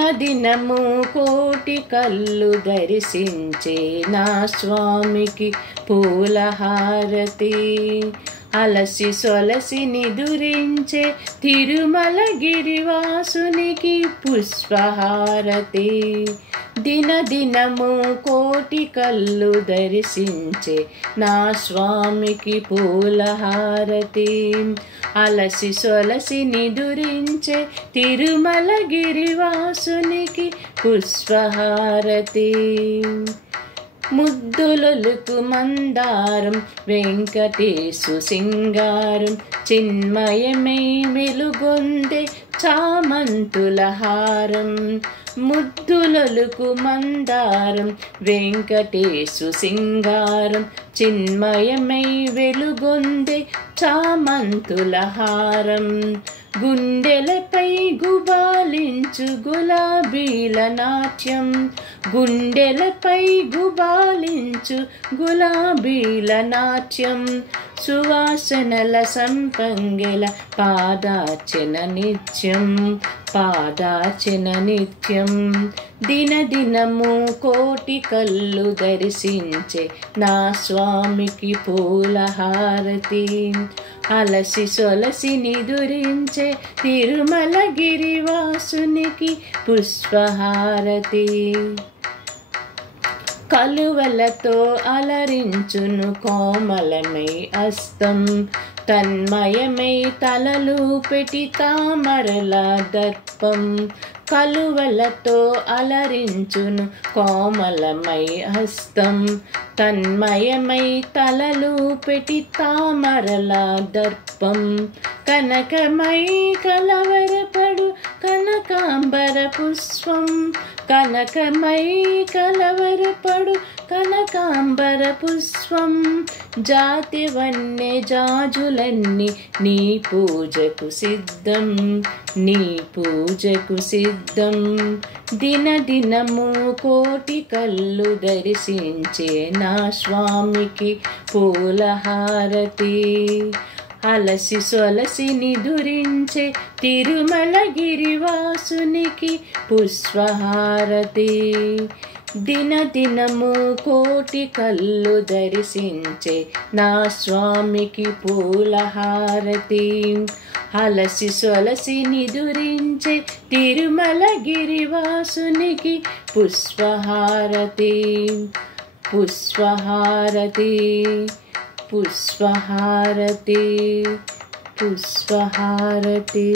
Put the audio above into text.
దినదినము కోటి కళ్ళు దర్శించే నా స్వామికి పూలహారతి. అలసి సొలసి నిదురించే తిరుమల గిరివాసునికి పుష్పహారతి. దినదినము కోటి కళ్ళు దర్శించే నా స్వామికి పూలహారతి. అలసి సొలసి నిదురించే తిరుమల గిరివాసునికి పుష్పహారతి. ముద్దులొలుకు మందారం వెంకటేశు సింగారం చిన్మయమై వెలుగొందే చామంతుల హారం. ముద్దులొలుకు మందారం వెంకటేశు సింగారం చిన్మయమై వెలుగొందే చామంతుల హారం. గుండెలపై గుబాలించు గులాబీల నాట్యం. గుండెలపై గుబాలించు గులాబీల నాట్యం. సువాసనల సంపంగెల పాదార్చన నిత్యం. పాదార్చన నిత్యం. దినదినము కోటి కళ్ళు దర్శించే నా స్వామికి పూలహారతి. అలసి సొలసి నిదురించే తిరుమల గిరివాసునికి పుష్పహారతి. కలువలతో అలరించును కోమలమై అస్తం. తన్మయమై తలలు పెటి తామరల దర్పం. కలువలతో అలరించును కోమలమై హస్తం. తన్మయమై తలలు పెటి తామరల దర్పం. కనకమై కలవరపడు కనకాంబర పుష్పం. కనకమై కలవరపడు కనకాంబర పుష్పం. జాతి వన్నె జాజులన్నీ నీ పూజకు సిద్ధం. నీ పూజకు సిద్ధం. దినదినము కోటి కళ్ళు దర్శించే నా స్వామికి పూలహారతి. అలసి సొలసి నిదురించే తిరుమల గిరివాసునికి పుష్పహారతి. దినదినము కోటి కళ్ళు దర్శించే నా స్వామికి పూలహారతి. అలసి సొలసి నిదురించే తిరుమల గిరివాసునికి పుష్పహారతి. పుష్పహారతి. పుష్పహారతి. పుష్పహారతి.